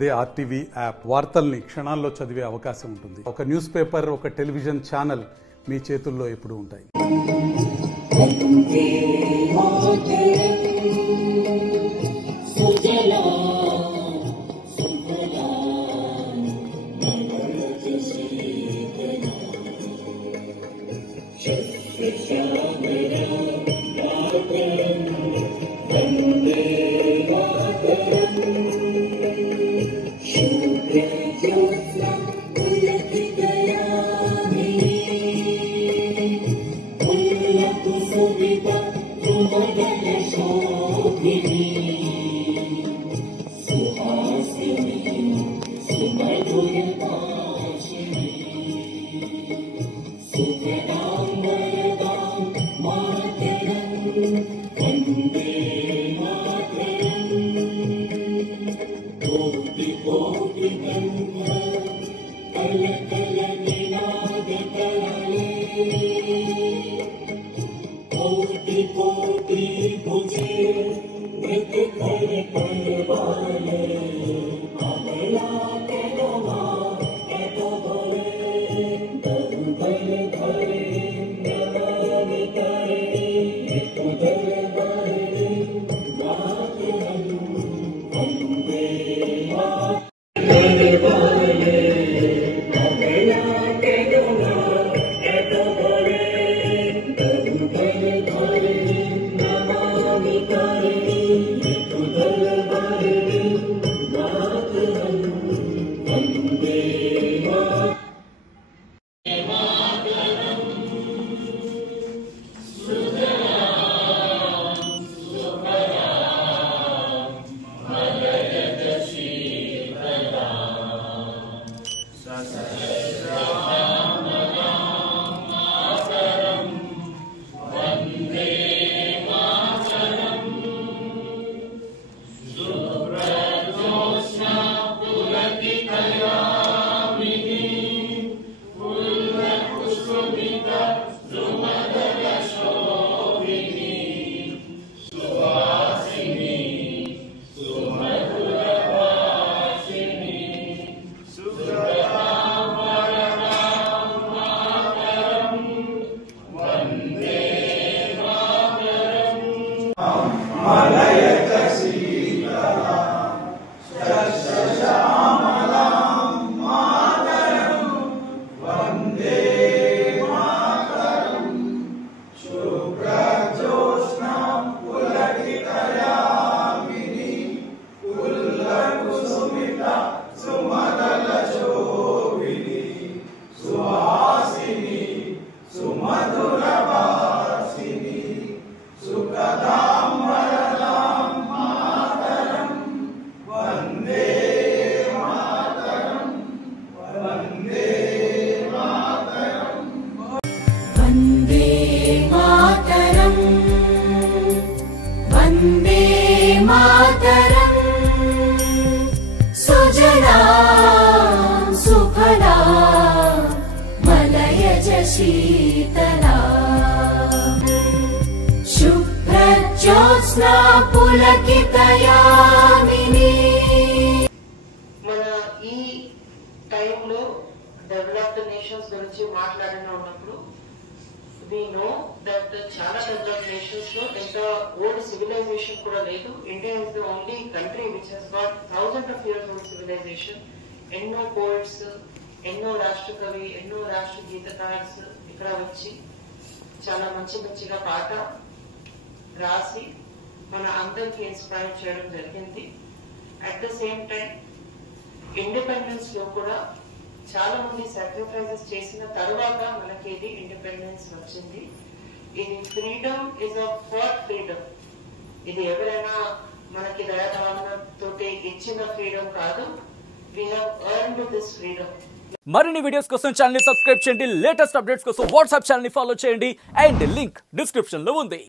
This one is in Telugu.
అదే ఆర్టీవీ యాప్ వార్తల్ని క్షణాల్లో చదివే అవకాశం ఉంటుంది. ఒక న్యూస్ పేపర్, ఒక టెలివిజన్ ఛానల్ మీ చేతుల్లో ఎప్పుడూ ఉంటాయి. మన ఈ టైంలో డెవలప్డ్ నేషన్స్ గురించి మాట్లాడినప్పుడు we know that చాలా డెవలప్డ్ నేషన్స్ లో ఎంత ఓల్డ్ సివిలైజేషన్ కూడా లేదు. India is the only country which has got thousand of years old civilisation. ఎన్నో పోయిట్స్, ఎన్నో రాష్ట్ర కవి, ఎన్నో రాష్ట్ర గీతకారుస్ ఇక్కడ వచ్చి చాలా మంచిగా పాట రాసి మన అందరికి ఇన్స్పైర్ చేయడం జరిగింది. At the same time independence లో కూడా చాలా మంది సాక్రిఫైసెస్ చేసిన తర్వాత మనకి ఇది ఇండిపెండెన్స్ వచ్చింది. ఇది freedom is a for freedom. ఇది ఎవరైనా మనకి దయాదానంతో ఇచ్చిన ఫ్రీడమ్ కాదు. We have earned this freedom. మరిన్ని వీడియోస్ కోసం ఛానల్ ని సబ్స్క్రైబ్ చేయండి. లేటెస్ట్ అప్డేట్స్ కోసం వాట్సాప్ ఛానల్ ని ఫాలో చేయండి. అండ్ లింక్ డిస్క్రిప్షన్ లో ఉంది.